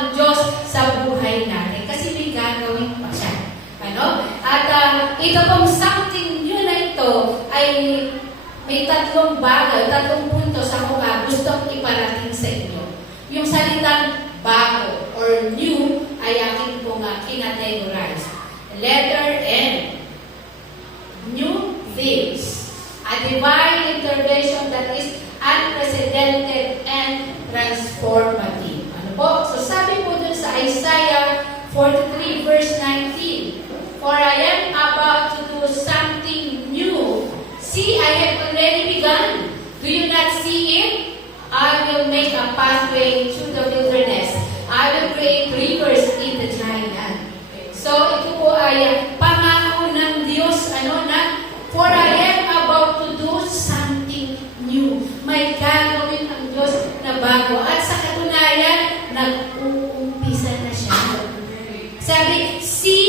ang Diyos sa buhay natin. Kasi may gagawin pa siya. Ano? At ito pong something new na ito ay may tatlong bagay, tatlong puntos ako gustong iparating sa inyo. Yung salitang bago or new ay aking pong kinategorize. Letter N. New things. A divine intervention that is unprecedented and transformative. Ano po? So sabi po dun sa Isaiah 43 verse 19, "For I am about to do something new. See, I have already begun. Do you not see it? I will make a pathway through the wilderness. I will create rivers in the dry land." So ito po ay pangako ng Diyos, for I am about to do something new. May gagawin ang Diyos na bago. At sa katunayan, nag-uumpisa na siya. Sabi, see,